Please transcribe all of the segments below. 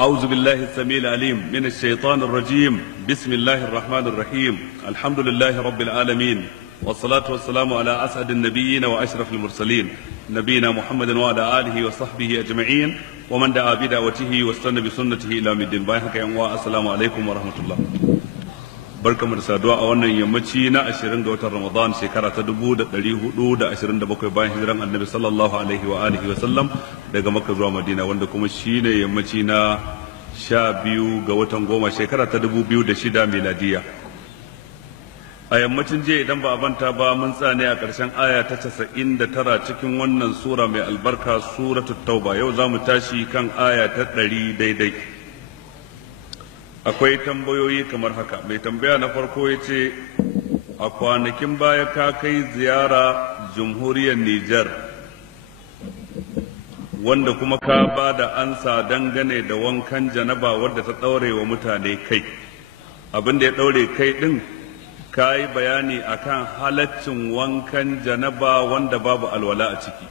أعوذ بالله السميع العليم من الشيطان الرجيم. بسم الله الرحمن الرحيم. الحمد لله رب العالمين، والصلاة والسلام على أسعد النبيين وأشرف المرسلين نبينا محمد وعلى آله وصحبه أجمعين ومن دعا بدعوته واستنى بسنته إلى يوم الدين. السلام عليكم ورحمة الله. barka mu da saduwa a wannan yammaci na 20 ga watan Ramadan shekara ta 1427 bayan hijiran Annabi sallallahu alaihi wa alihi wa sallam daga Makka zuwa Madina, wanda kuma shine yammaci na 12 ga watan goma shekara ta 2006 miladiya. A yammacin jiya idan ba a banta ba mun tsane a ƙarshen aya ta 99 cikin wannan sura mai albarka suratul Tauba. Yau za mu tashi kan aya ta 100 daidai. Akwai tambayoyi kamar haka. Mai tambaya na farko ya ce, a kwanakin baya ka kai ziyara jamhuriyar Nijar, wanda kuma ka ba da ansa dangane da wankan janaba wadda ta ɗaure wa mutane kai. Abin da ya ɗaure kai ɗin, ka yi bayani akan halaccin wankan janaba wanda babu alwala a ciki.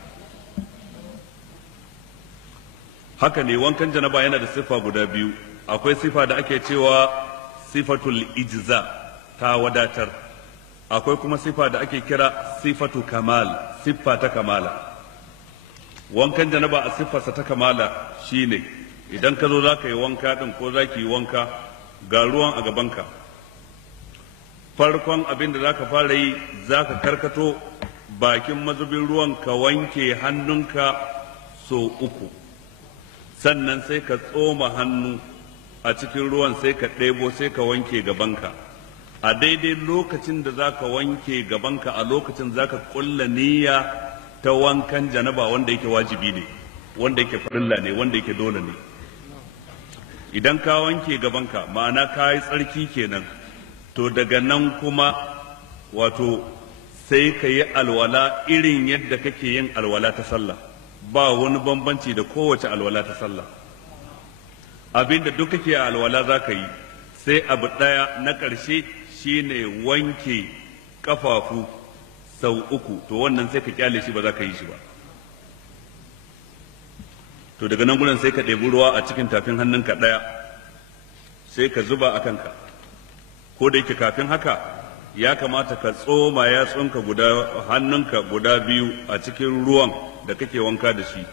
Haka ne, wankan janaba yana da siffa guda biyu. Akwai sifa da ake cewa sifatul ijza, ta wadatar. Akwai kuma sifa da ake kira sifatu kamal, siffa ta kamala. Wankan janaba a siffarsa ta kamala shine idan ka zo za ka yi wanka ɗin ko za ki yi wanka, ga ruwan a gabanka. Farkon abin da za ka fara yi, za ka karkato bakin mazubin ruwan ka wanke hannunka so 3, sannan sai ka tsoma hannu a cikin ruwan sai ka ɗebo sai ka wanke gabanka. A daidai lokacin da za ka wanke gabanka, a lokacin za ka ƙulla niyya ta wankan janaba wanda yake wajibi ne, wanda yake farilla ne, wanda yake dole ne. Idan ka wanke gabanka, ma'ana ka yi tsarki kenan, to daga nan kuma wato sai ka yi alwala irin yadda kake yin alwala ta sallah, ba wani bambanci da kowace alwala ta sallah. Abinda duk kake a alwala za ka yi, sai abu ɗaya na ƙarshe shine wanke ƙafafu sau 3, to wannan sai ka kyale shi ba za ka yi shi ba. To daga nan gudan sai ka ɗebi ruwa a cikin tafin hannunka ɗaya, sai ka zuba a kanka. Ko da yake kafin haka ya kamata ka tsoma yatsunka hannunka guda 2 a cikin ruwan da kake wanka da shi,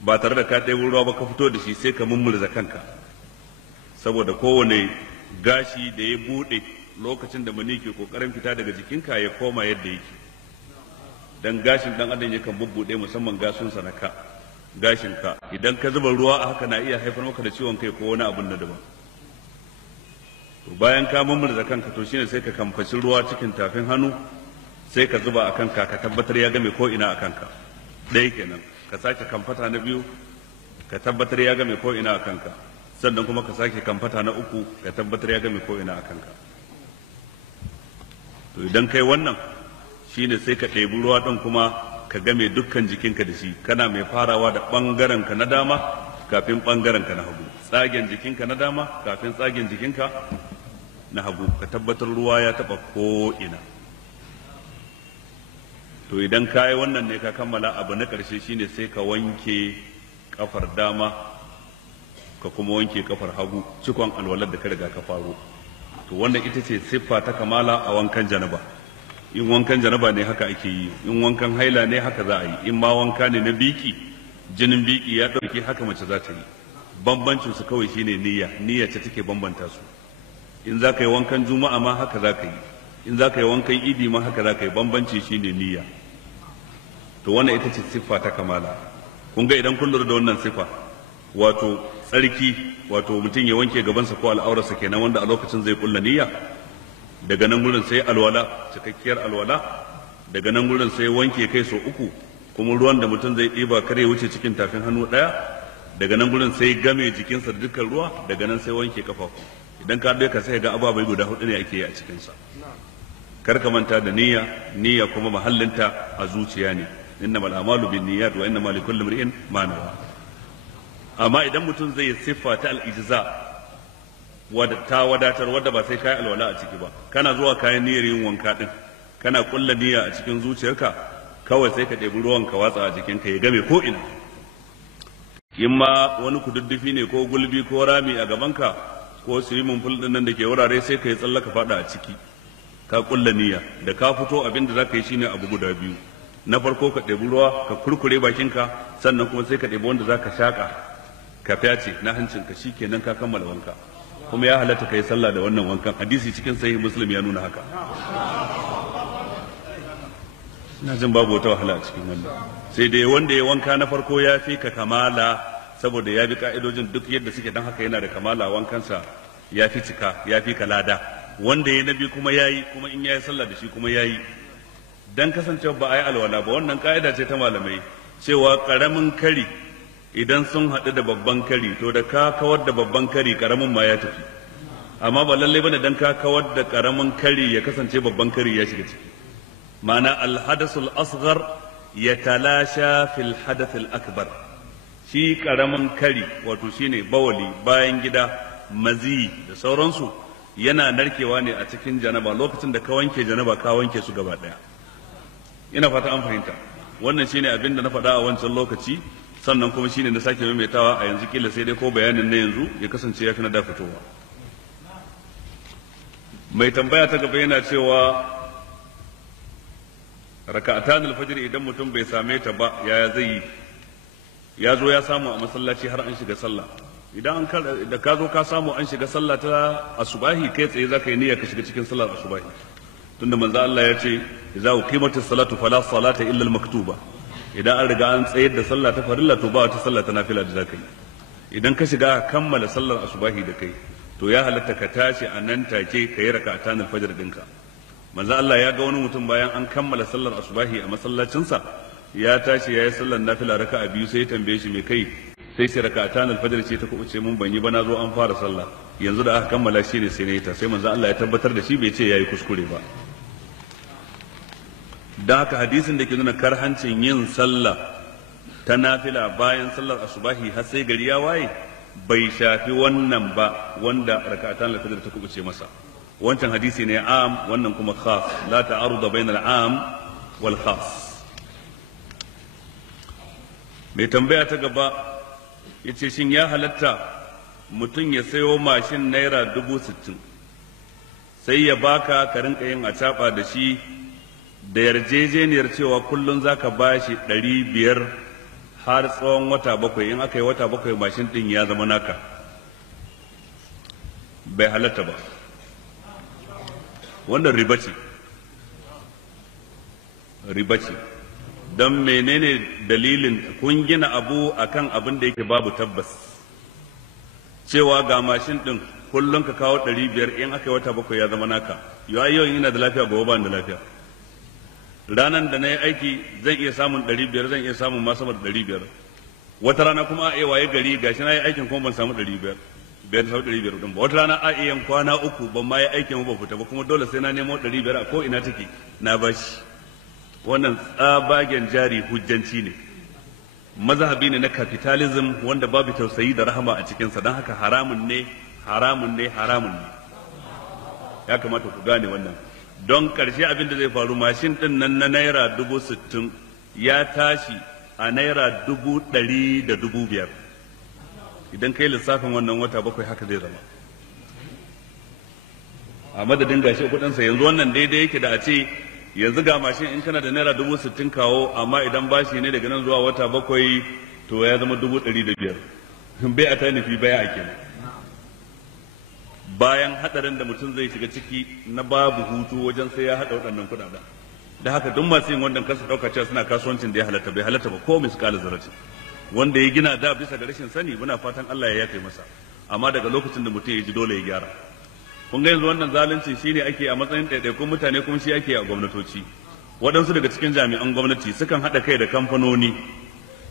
ba tare da ka ɗebo ruwa ba ka fito da shi, sai ka mummurza kanka, saboda kowane gashi da ya buɗe lokacin da mani ke ƙoƙarin fita daga jikinka ya koma yadda yake. Dan gashin ɗan adam yakan bubbuɗe, musamman gashinsa na gashinka. Idan ka zuba ruwa a haka na iya haifar maka da ciwon kai ko wani abin na daban. To bayan ka mummurza kanka, to shine sai ka kamfashi ruwa cikin tafin hannu, sai ka zuba a kanka, ka tabbatar ya game ko ina a kanka. Ɗaya kenan. Ka sake kamfata na 2, ka tabbatar ya game ko ina a kanka, sannan kuma ka sake kamfata na 3, ka tabbatar ya game ko ina a kanka. To idan kai wannan shine sai ka ɗebi ruwa ɗin kuma ka game dukkan jikinka da shi, kana mai farawa da ɓangarenka na dama kafin ɓangarenka na hagu, tsagen jikinka na dama kafin tsagen jikinka na hagu, ka tabbatar ruwa ya taɓa ko ina. To idan ka yi wannan ne ka kammala, abu na ƙarshe shine sai ka wanke kafar dama ka kuma wanke kafar hagu, cikon alwalar da ka riga ka faro. To wannan ita ce siffa ta kamala a wankan janaba. In wankan janaba ne haka ake yi, in wankan haila ne haka za a yi, in ma wanka ne na biki, jinin biki ya ɗauke, haka mace za ta yi. Bambancin su kawai shine niyya ce take bambanta su. In za ka yi wankan juma'a ma haka za ka yi, in za ka yi wankan idi ma haka za ka yi, bambanci shine niyya. To wannan ita ce siffa ta kamala. Kun ga idan kun lura da wannan siffa, wato tsarki, wato mutum ya wanke gabansa ko al'aurarsa kenan, wanda a lokacin zai kulla niyya. Daga nan gurin sai alwala, cikakkiyar alwala. Daga nan gurin sai wanke kai so 3, kuma ruwan da mutum zai ɗiba kar ya wuce cikin tafin hannu ɗaya. Daga nan gurin sai game jikinsa da dukkan ruwa, daga nan sai wanke kafafu. Idan ka ka sai ga ababai guda 4 ne ake yi a cikinsa. Kar ka manta da niyya kuma mahallinta a zuciya ne. Innamal a'malu binniyat wa innamal likulli imrin ma nawa. Amma idan mutum zai siffa ta al-ijza, wadda ta wadatar, wadda ba sai kai alwala a ciki ba, kana zuwa kayan niyyar yin wanka din, kana kulla niyya a cikin zuciyarka, kawai sai ka ɗebi ruwan ka watsa a jikinka ya game ko ina. in ma wani kududdufi ne ko gulbi ko rami a gabanka ko swimming pool din nan da ke wurare sai ka yi tsallaka fada a ciki ka kulla niyya da ka fito abin da za ka yi shine abu guda biyu. Na farko ka ɗebi ruwa ka kurkure bakinka, sannan kuma sai ka ɗebi wanda za ka shaƙa ka fyace na hancinka, shi kenan ka kammala wanka. Kuma ya halatta ka yi sallah da wannan wankan, hadisi cikin sahih Muslim ya nuna haka. Ina jin babu wata wahala a cikin wannan, sai dai wanda ya wanka na farko ya fi ka kamala saboda ya bi ka'idojin duk yadda suke, don haka yana da kamala, wankansa ya fi cika, ya fi ka lada. Wanda ya nabi kuma ya yi, kuma in ya yi sallah da shi kuma ya yi, dan kasancewa ba a yi alwala ba. Wannan ka'ida ce ta malamai cewa karamin kari idan sun haɗu da babban kari, to da ka kawar da babban kari karamin ma ya tafi. Amma ba lallai bane dan ka kawar da karamin kari ya kasance babban kari ya shiga ciki. Ma'ana alhadasul asghar yatalasha fil hadathil akbar. Shi karamin kari wato shine bawali, bayan gida, mazi da sauransu yana narkewa ne a cikin janaba. Lokacin da ka wanke janaba ka wanke su gaba daya. Ina fata an fahimta. Wannan shine abin da na faɗa a wancan lokaci, sannan kuma shine na sake maimaitawa a yanzu, kila sai dai ko bayanin na yanzu ya kasance ya fi na da fitowa. Mai tambaya ta gaba yana cewa raka'atan al-fajr idan mutum bai same ta ba yaya zai yi? Ya zo ya samu a masallaci har an shiga sallah. Idan da ka zo ka samu an shiga sallah ta asubahi, kai tsaye zaka yi niyya ka shiga cikin sallar asubahi, tunda manzo Allah ya ce idza uqimatis salatu fala salata illa al-maktuba. Idan an riga an tsayar da sallah ta farilla to ba wata sallah ta nafila da zaka yi. Idan ka shiga kammala sallar asubahi da kai, to ya halatta ka tashi a nan take ka yi raka'atan al-fajr dinka. Manzo Allah ya ga wani mutum bayan an kammala sallar asubahi a masallacinsa, ya tashi ya yi sallar nafila raka'a biyu, sai ya tambaye shi me kai, sai shi raka'atan al-fajr ce ta kubuce mun, ban yi ba, na zo an fara sallah, yanzu da aka kammala shi ne sai na yi ta. Sai manzo Allah ya tabbatar da shi, bai ce yayi kuskure ba. Da haka hadisin da ke nuna karhancin yin sallah ta nafila bayan sallar asubahi har sai gari ya waye bai shafi wannan ba, wanda raka'atan al-fajr ta kubuce masa. Wancan hadisi ne am, wannan kuma khas, la ta'aruda bainal am wal khas. Mai tambaya ta gaba yace shin ya halatta mutum ya sayo mashin naira 60,000 sai ya baka ka rinka yin acaba da shi da yarjejeniyar cewa kullum zaka bashi 500 har tsawon wata 7, in aka yi wata 7 mashin din ya zama naka? Bai halatta ba, wannan riba ce. Riba ce. Don menene dalilin kun gina abu akan abin da yake babu tabbas, cewa ga mashin din kullum ka kawo 500, in aka yi wata 7 ya zama naka. Yau ina da lafiya, gobe ba da lafiya. Ranan da na yi aiki zan iya samun 500, zan iya samun ma sama da 500. Wata rana kuma a iya waye gari gashi na yi aikin kuma ban samu 500 din ba. Wata rana a iya kwana 3 ban ma yi aikin ba fita ba, kuma dole sai na nemo 500 a ko ina take na bashi. Wannan tsabagen jari hujjanci ne, mazhabi ne na capitalism wanda babu tausayi da rahama a cikinsa. Don haka haramun ne, haramun ne, haramun ne. Ya kamata ku gane wannan. Don ƙarshe abin da zai faru, mashin ɗin nan na naira 60,000 ya tashi a naira 100,000 da 5,000. Idan kai lissafin wannan wata 7 haka zai zama. A madadin gashi kuɗinsa yanzu wannan daidai yake da a ce yanzu ga mashin in kana da naira 60,000 kawo, amma idan bashi ne daga nan zuwa wata 7 to ya zama 105,000. Bai a tanifi baya a kenan. Bayan hadarin da mutum zai shiga ciki na babu hutu wajen sai ya hada waɗannan kuɗaɗen. Da haka duk masu yin wannan kansu ɗauka cewa suna kasuwancin da ya halatta, bai halatta ba ko miskala zarati. Wanda ya gina da bisa ga rashin sani, muna fatan Allah ya yafe masa, amma daga lokacin da mutum ya ji dole ya gyara. Kun ga yanzu wannan zalunci shine ake a matsayin ɗaiɗaikun mutane, kuma shi ake a gwamnatoci. Waɗansu daga cikin jami'an gwamnati sukan haɗa kai da kamfanoni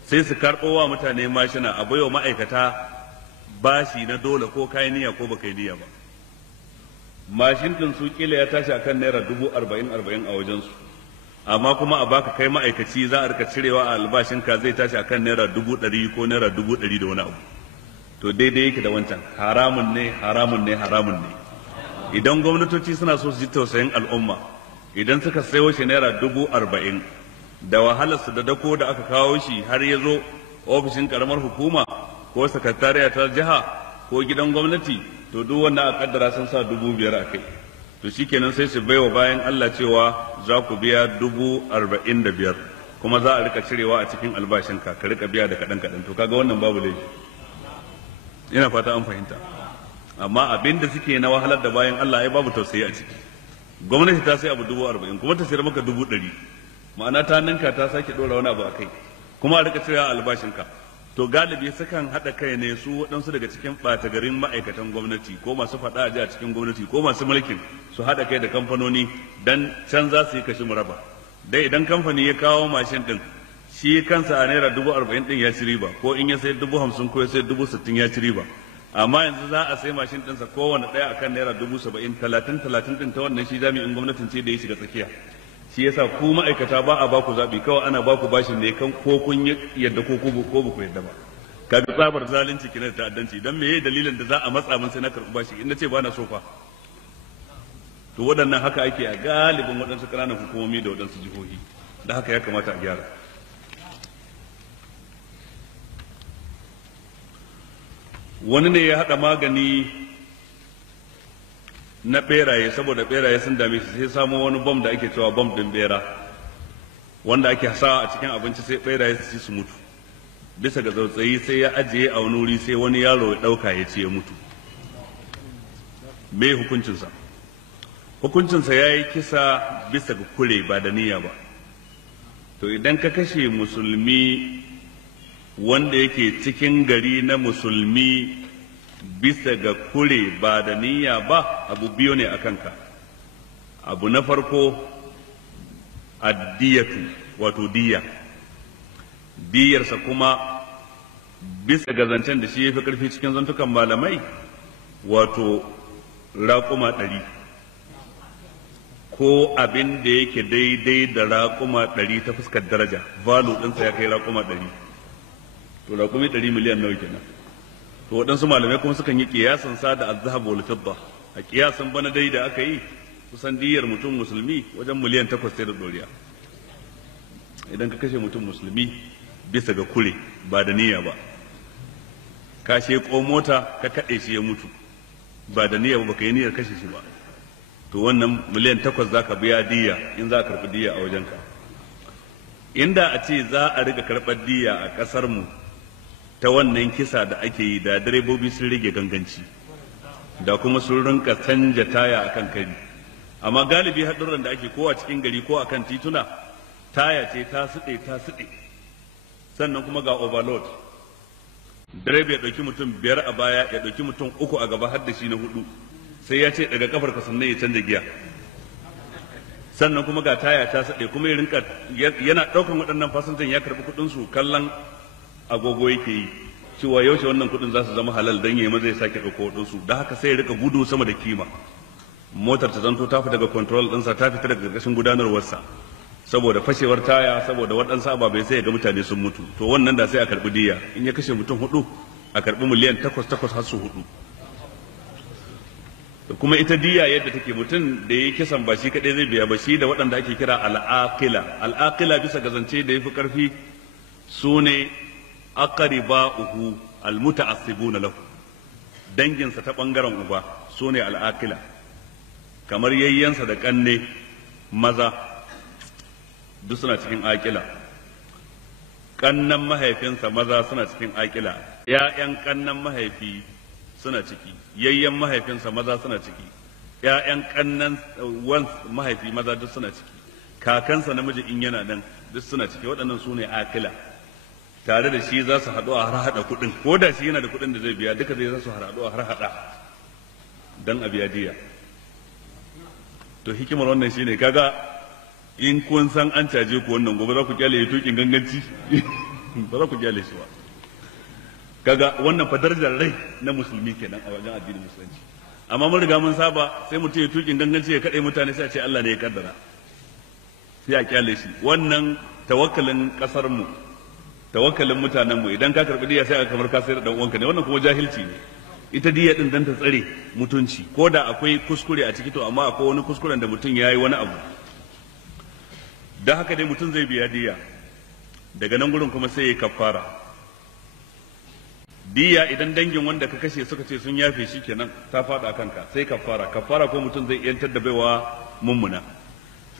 sai su karɓo wa mutane mashina a baiwa ma'aikata bashi na dole ko kai niyya ko baka yi niyya ba. Mashin din su kila ya tashi akan naira 40,000 a wajensu, amma kuma a baka kai ma'aikaci za a rika cirewa a albashinka zai tashi akan naira 100,000 ko naira 100,000 da wani abu. To daidai yake da wancan, haramun ne, haramun ne, haramun ne. Idan gwamnatoci suna so su ji tausayin al'umma, idan suka sayo shi naira 40,000 da wahalarsu da dako da aka kawo shi har ya zo ofishin karamar hukuma, ko sakatariya ta jiha ko gidan gwamnati, to duk wannan a kaddara sun sa 5,000 a kai, to shikenan sai su baiwa bayan Allah cewa za ku biya 45,000 kuma za a rika cirewa a cikin albashinka ka rika biya da kaɗan kaɗan. To kaga wannan babu laifi, ina fata an fahimta. Amma abin da suke na wahalar da bayan Allah ai babu tausayi a ciki. Gwamnati ta sai abu 40,000 kuma ta sayar maka 100,000, ma'ana ta ninka ta sake ɗora wani abu a kai kuma a rika cirewa albashinka. To galibi sukan haɗa kai ne su waɗansu daga cikin ɓata garin ma'aikatan gwamnati ko masu faɗa a cikin gwamnati ko masu mulkin su haɗa kai da kamfanoni dan can za su yi kashi muraba. Dai idan kamfani ya kawo mashin ɗin shi kansa a naira 40,000 ɗin ya ci riba, ko in ya sayar 50,000 ko ya sayar 60,000 ya ci riba. Amma yanzu za a sai mashin ɗinsa kowane ɗaya akan naira 70,000, 30 ɗin ta wannan shi jami'in gwamnatin ce da ya shiga tsakiya. Shi yasa ku ma'aikata ba a baku zaɓi, kawai ana baku bashin ne kan ko kun yadda ko ba ku yadda ba. Kaga tsabar zalunci kina da ta'addanci, dan meye dalilin da za a matsa min sai na karɓi bashi in na ce ba na so fa. To waɗannan haka ake a galibin waɗansu ƙananan hukumomi da waɗansu jihohi, da haka ya kamata a gyara. Wani ne ya haɗa magani na ɓeraye saboda ɓeraye sun dame shi, sai samo wani bom da ake cewa bom ɗin ɓera wanda ake sawa a cikin abinci sai ɓeraye su ci su mutu. Bisa ga tsautsayi sai ya ajiye a wani wuri sai wani yaro ya ɗauka ya ci ya mutu. Me hukuncinsa? Hukuncinsa ya yi kisa bisa ga kure ba da niyya ba. To idan ka kashe musulmi wanda yake cikin gari na musulmi bisa ga kure ba da niyya ba, abu biyu ne a kanka. Abu na farko addiyatu, wato diya. Diyarsa kuma bisa ga zancen da shi ya fi ƙarfi cikin zantukan malamai, wato raƙuma 100 ko abin da yake daidai da raƙuma 100 ta fuskar daraja, valo ɗinsa ya kai raƙuma 100. To raƙumi 100 miliyan nawa kenan? To waɗansu malamai kuma sukan yi kiyasan sa da azhab wal fidda. A kiyasan bana dai da aka yi kusan diyar mutum musulmi wajen miliyan 8 sai da doriya. Idan ka kashe mutum musulmi bisa ga kure ba da niyya ba, ka sheko mota ka kaɗe shi ya mutu ba da niyya ba, baka yi niyyar kashe shi ba, to wannan miliyan 8 zaka biya diya in za ka karɓi diya a wajenka. Inda a ce za a riga karɓar diya a ƙasar mu ta wannan kisa da ake yi, da direbobi sun rage ganganci, da kuma sun rinka canja taya akan kari. Amma galibi haɗurran da ake ko a cikin gari ko akan tituna, taya ce ta suɗe, sannan kuma ga overload. Direba ya ɗauki mutum 5 a baya, ya ɗauki mutum 3 a gaba har da shi na 4, sai ya ce daga kafar ka sannan ya canza giya. Sannan kuma ga taya ta suɗe, kuma ya rinka yana ɗaukan waɗannan fasinjan ya karɓi kuɗinsu kallon agogo yake yi cewa yaushe wannan kudin za su zama halal dan yayi maza ya sake dauko wadansu, da haka sai ya rika gudu sama da kima. Motar ta zanto ta fita daga control ɗinsa, ta fita daga ƙarƙashin gudanarwarsa saboda fashewar taya, saboda waɗansu ababai, sai ya ga mutane sun mutu. To wannan da sai a karɓi diya, in ya kashe mutum 4 a karɓi miliyan 8 har su 4. Da kuma ita diya yadda take, mutum da yayi kisan ba shi kadai zai biya ba, shi da waɗanda ake kira al'aqila bisa ga zance da yafi karfi sune aqriba'uhu almuta'assibuna lahu, danginsa ta bangaren uba sune al'aqila, kamar yayyansa da kanne maza duk suna cikin aqila, kannan mahaifinsa maza suna cikin aqila, ƴaƴan kannan mahaifi suna ciki, yayyan mahaifinsa maza suna ciki, ƴaƴan kannan wan mahaifi maza duk suna ciki, kakansa namiji in yana nan duk suna ciki. Waɗannan sune aqila. Tare da shi za su haɗu a har haɗa kuɗin, ko da shi yana da kuɗin da zai biya, duka zai za su haɗu a har haɗa don a biya diya. To hikimar wannan shine, kaga in kun san an caje ku wannan, gobe za ku kyale ya tukin ganganci ba za ku kyale shi ba. Kaga wannan fa darajar rai na musulmi kenan a wajen addinin musulunci. Amma mun riga mun saba, sai mutum ya tukin ganganci ya kaɗai mutane sai a ce Allah ne ya kaddara, sai a kyale shi. Wannan tawakkalin ƙasar mu, tawakkalin mutanen mu, idan ka karbi diya sai aka kamar ka sayar da dan uwanka ne, wannan kuma jahilci ne. Ita diya din dan ta tsare mutunci, ko da akwai kuskure a ciki, to amma akwai wani kuskuren da mutum yayi wani abu, dan haka dai mutum zai biya diya. Daga nan gurin kuma sai ya kafara. diya idan dangin wanda ka kashe suka ce sun yafe shi kenan ta faɗa kanka sai kafara ko mutum zai yantar da baiwa mummuna